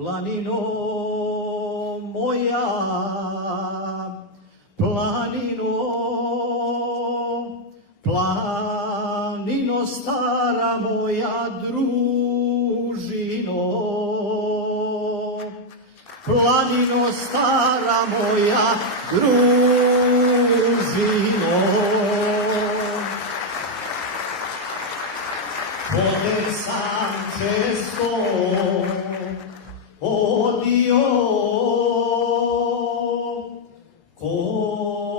Planino moja, planino, planino stara moja družino, planino stara moja družino. Poder sam često odio,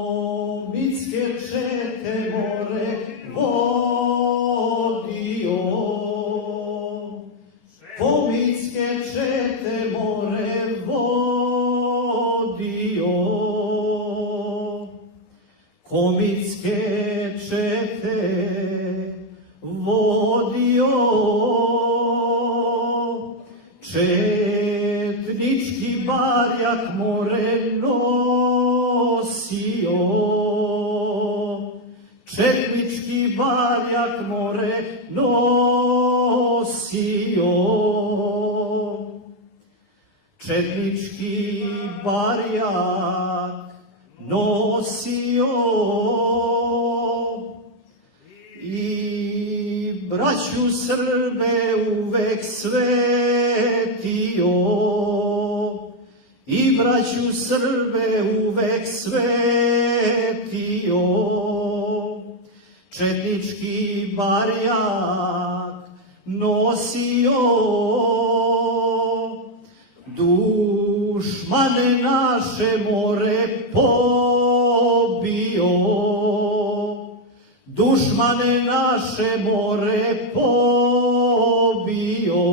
komitske čete more vodio, komitske čete more vodio, komitske čete vodio, četnički barjak more nosio, četnički barjak more nosio, četnički barjak nosio i braću Srbe uvek svetio, i braću Srbe uvek svetio, četnički barjak nosio, dušmane naše more pobio, dušmane naše more pobio,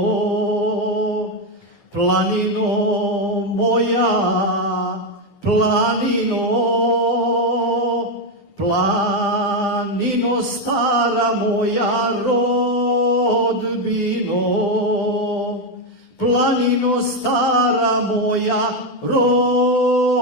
planino moja, planino, planino stara moja rodbino, planino stara moja rodbino.